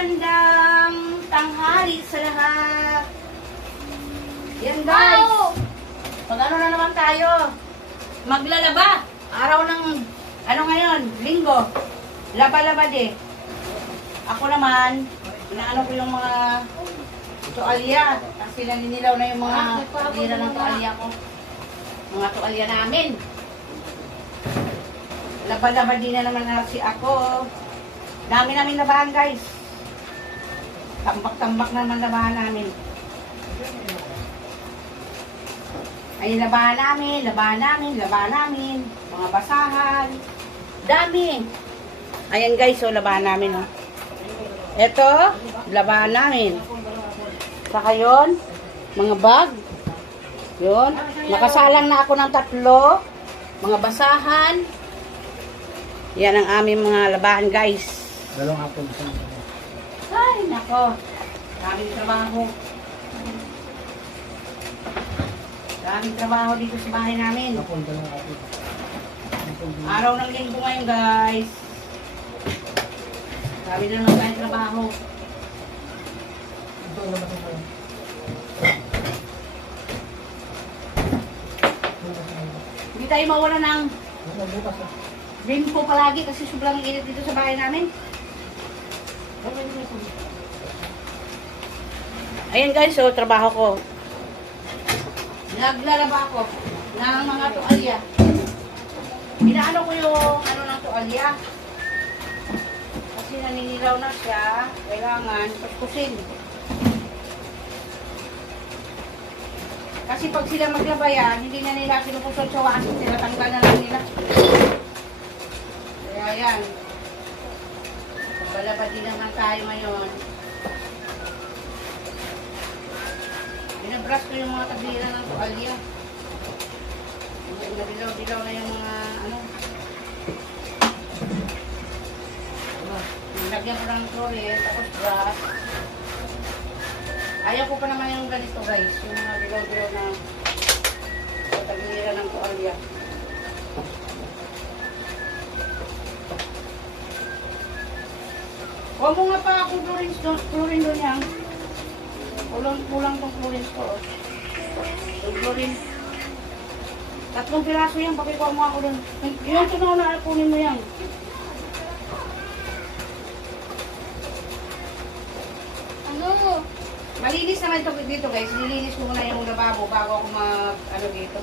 Magandang tanghali sa lahat. Yan guys. Mag ano na naman tayo? Maglalaba. Araw ng, ano ngayon? Linggo. Laba-laba di. Ako naman, inaano ko yung mga tualya. Kasi naninilaw na yung mga tira ng tualya ko. Mga tualya namin. Laba-laba din na naman na si ako. Dami namin labahan guys. Tambak-tambak naman labahan namin. Ay, labahan namin, labahan namin, labahan namin. Mga basahan. Dami. Ayan guys, so labahan namin. Oh. Ito, labahan namin. Saka yun, mga bag. Yun. Nakasalang na ako ng tatlo. Mga basahan. Yan ang aming mga labahan guys. Dalawang apple Ay, nako. Daming trabaho. Daming trabaho dito sa bahay namin. Apple. Apple, dalawang Araw ng linggo ngayon, guys. Dami na naman tayong trabaho. Ito, pa tayo. Hindi tayo mawala ng na. limpo palagi kasi sobrang init dito sa bahay namin. Ayan guys, so trabaho ko. Naglalaba ako ng mga tuwalya. Inaano ko yung ano ng tuwalya. Kasi naninilaw na siya, kailangan kuskusin. Kasi pag sila maglaba hindi na nila kinukusot sa wasin, sila tanggal na lang nila. Kaya yan. Balaba din naman tayo ngayon. Binabrush ko yung mga tablira ng tuwalya. Nadilaw-dilaw na yung mga ano. Lagyan ko ng chlorine, tapos brush. Ayaw ko pa naman yung ganito guys, yung mga dilaw-dilaw na tablira ng tuwalya. Huwag mo nga pa akong chlorine doon, chlorine doon yan. Kulang, kulang tong chlorine ko. oh. Yung chlorine. Tatlong piraso yan, pakikuha mo ako doon. Yung tunaw na kunin mo yan. Ano? Malinis naman ito dito guys. Nilinis ko muna yung lababo bago ako mag, ano dito.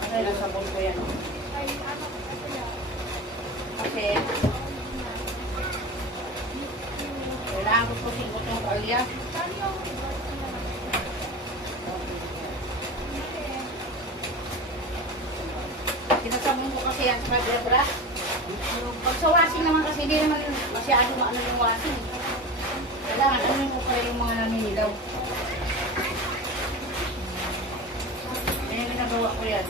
Ano yung sabon ko yan. oh. Ay, ko kasi Kasi, kailangan ko singot yung kalya. Sinasabon ko kasi yan sa bra. Pag sa washing naman kasi hindi naman masyado maano yung washing. Kailangan ano mo pa yung mga naninilaw. Kaya ginagawa ko yan.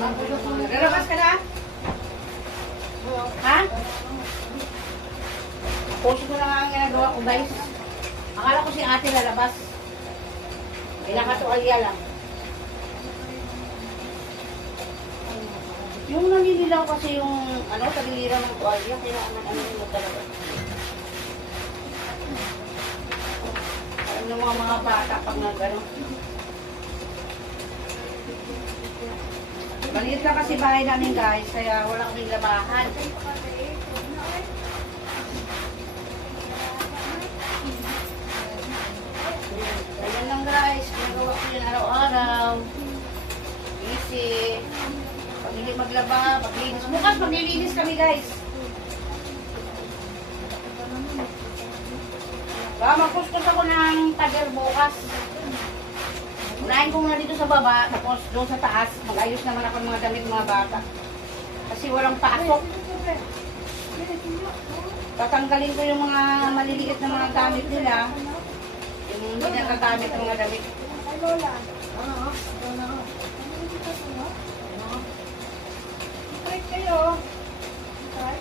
Mga... Lalabas ka na? Ha? Post ko na nga ang ginagawa ko guys. Akala ko si ate lalabas. May nakatualya lang. Yung naninilaw kasi yung ano, tagiliran ng tuwalya, kailangan ano mo talaga. Alam ng mga mga bata pag nag ano. Maliit lang kasi bahay namin guys, kaya wala kaming labahan. Ayan lang guys, ginagawa ko yan araw-araw. Easy. Pag hindi maglaba, maglinis. Bukas maglilinis kami guys. Baka magkuskus ako ng tagal bukas. Unahin ko muna dito sa baba, tapos doon sa taas, mag-ayos naman ako ng mga damit mga bata. Kasi walang pasok. Tatanggalin ko yung mga maliliit na mga gamit nila. Yung hindi nagagamit ng mga damit. Lola. Ano? Lola. Ano dito sa mo? Break kayo. Okay.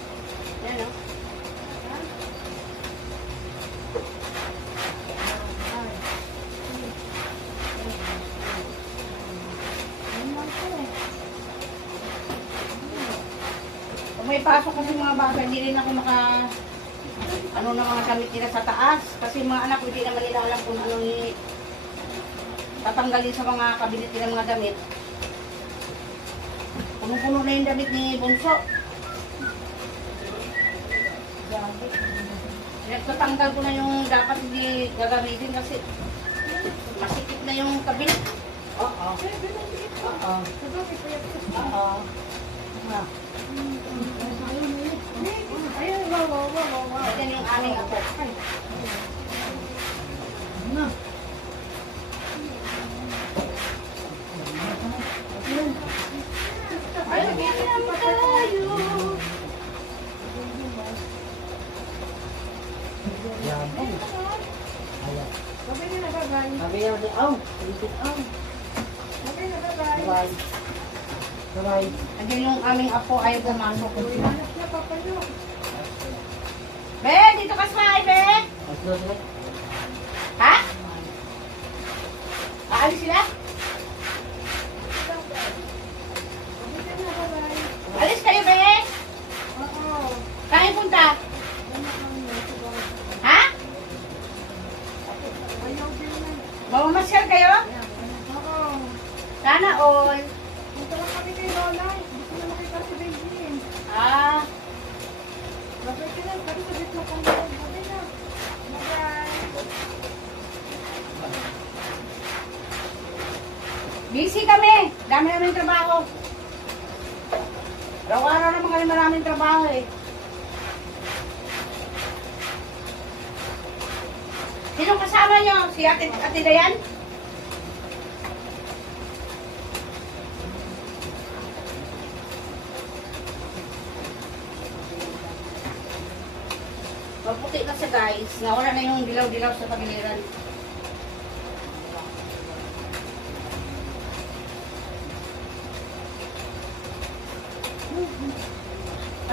Yan o. Ayun lang po eh. may pasok kasi mga bata, hindi rin ako maka ano na mga gamit nila sa taas. Kasi mga anak ko hindi naman nila alam kung ano ni tatanggalin sa mga kabinet nila mga damit. Punong-puno na yung damit ni Bunso. Nagtatanggal ko na yung dapat hindi gagamitin kasi masikip na yung kabinet. Oo. Oo. Oo. Ah. Ayun, wow, wow, wow, wow, wow. Yan yung aming ako. Na, bye-bye. Bye. Bye. Andiyan yung aming apo ay pumasok. Hanap na, papa niyo. Be, dito ka sa Be. Aslo sila. Ha? Aalis sila? Sabi na, bye-bye. Alis kayo, Be. Oo. Kain punta. Ano kami, siguro. Ha? Ayaw din na. Mamamasyal kayo? Oo. Sana all. Punta lang kami kay Lola. Gusto na makita si baby. Ah, Babay ka na. Sabi sa bitlo kong. Babay na. Bye-bye. busy kami. Dami namin trabaho. Araw-araw naman kami maraming trabaho eh. Sino kasama nyo? Si Ate, Ate Dayan? Na guys. Nawala na yung dilaw-dilaw sa pagiliran.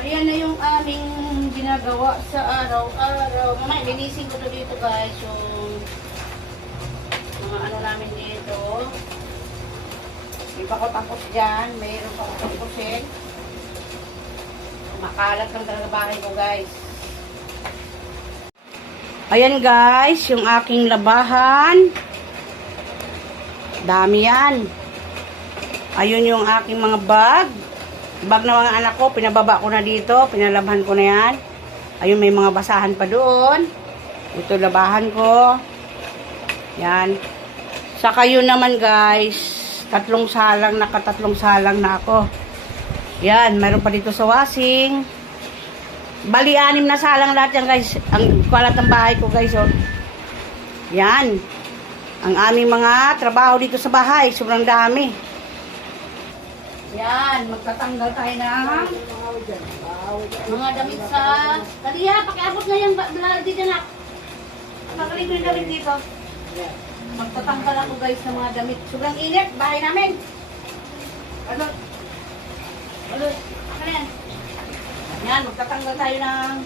Ayan na yung aming ginagawa sa araw-araw. Mamaya, linisin ko to dito guys. Yung mga ano namin dito. Pa ko dyan. Mayroon pa ko tapusin. Makalat lang talaga bahay ko guys. Ayan guys, yung aking labahan. Dami yan. Ayun yung aking mga bag. Bag na mga anak ko, pinababa ko na dito, pinalabhan ko na yan. Ayun, may mga basahan pa doon. Ito labahan ko. Yan. Sa kayo naman guys, tatlong salang, nakatatlong salang na ako. Yan, meron pa dito sa washing. Bali, anim na salang lahat yan guys. Ang kalat ng bahay ko guys, oh. Yan. Ang aming mga trabaho dito sa bahay, sobrang dami. Yan, magtatanggal tayo ng mga damit sa... Kaliya, pakiabot na yan, balala dito na. Pagaling ko yung damit dito. Magtatanggal ako guys ng mga damit. Sobrang init, bahay namin. Ano? Ano? Ano yan? Yan, magtatanggal tayo ng...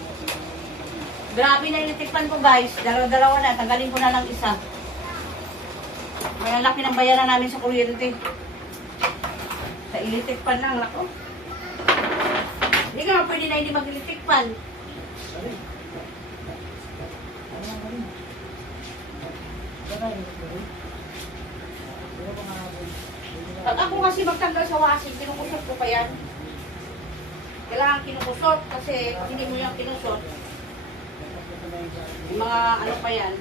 Grabe na ilitikpan ko guys. Dalawa-dalawa na, tanggalin ko na lang isa. May laki ng bayaran namin sa kuryente. Sa ilitikpan lang, lako. Hindi ka pwede na hindi mag-ilitikpan. Pag ako kasi magtanggal sa washing, kinukusot ko pa yan. Kailangan kinukusot kasi hindi mo yung kinusot, yung mga ano pa yan.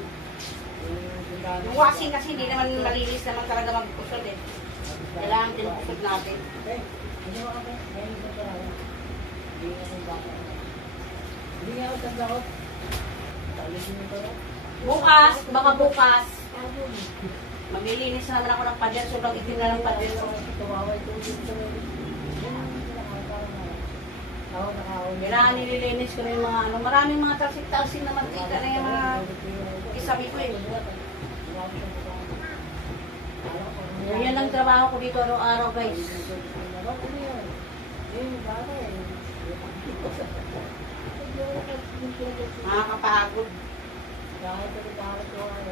Yung washing kasi hindi naman malinis naman talaga magkusot eh. Kailangan kinukusot natin. Bukas, baka bukas, maglilinis na naman ako ng pader. Sobrang itim na ng pader. Tumaway ko dito. Ako nakawin. Kailangan nililinis ko na yung mga ano. Maraming mga talsik-talsik na mantika na yung mga isabi ko eh. Yan ang trabaho ko dito araw-araw guys. Nakakapagod. kaya magbanlaw. Wala,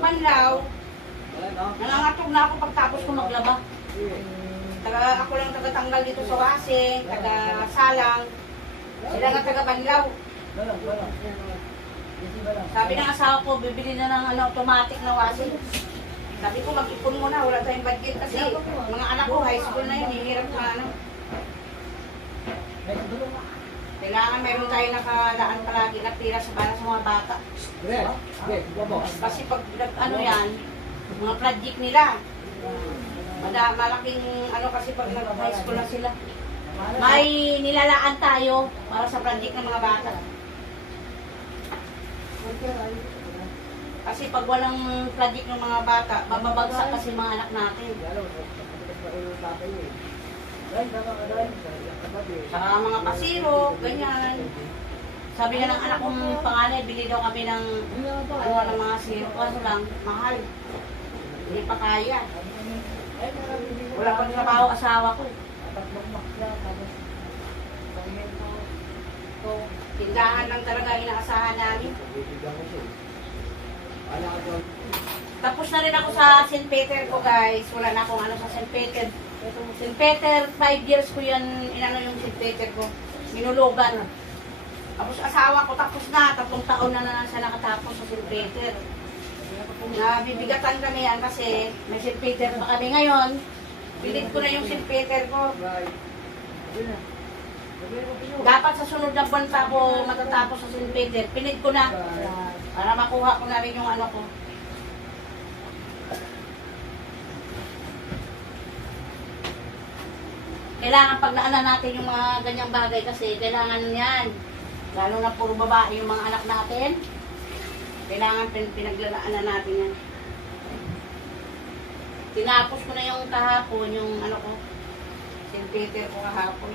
no? Nangangatog na ako pagtapos ko maglaba. Taga, ako lang taga-tanggal dito sa wasing, taga-salang. Sila nga lang? Sabi ng asawa ko, bibili na ng ano, automatic na washing. Sabi ko, mag-ipon muna, wala tayong budget kasi mga anak ko, high school na yun, hihirap na ano. Kailangan meron tayo nakalaan palagi na tira sa para sa mga bata. Sige, sige mo. Kasi pag nag- ano yan, mga project nila, mada, malaking ano kasi pag nag-high school na sila. May nilalaan tayo para sa project ng mga bata. Kasi pag walang project ng mga bata, mababagsak kasi mga anak natin. Saka mga pasiro, ganyan. Sabi nga ng anak kong panganay, bili daw kami ng ano ng mga siro. Kaso lang, mahal. Hindi pa kaya. Wala pang trabaho asawa ko. Tindahan lang talaga inaasahan namin. Tapos na rin ako sa St. Peter ko guys. Wala na akong ano sa St. Peter. St. Peter, 5 years ko yan, inano yung St. Peter ko. Minulugan. Tapos asawa ko, tapos na. Tatlong taon na na siya nakatapos sa St. Peter. Nabibigatan kami yan kasi may St. Peter pa kami ngayon. Pilit ko na yung St. Peter ko. Dapat sa sunod na buwan pa ako matatapos sa St. Peter. Pilit ko na. Para makuha ko na rin yung ano ko. Kailangan pag naanan natin yung mga ganyang bagay kasi kailangan yan. Lalo na puro babae yung mga anak natin. Kailangan pin pinaglalaanan natin yan. Tinapos ko na yung kahapon, yung ano ko. Peter ko kahapon.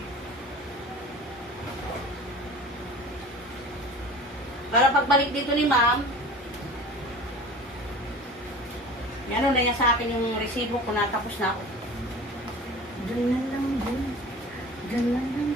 Para pagbalik dito ni ma'am, ano na niya sa akin yung resibo ko natapos na ako. Ganun lang, the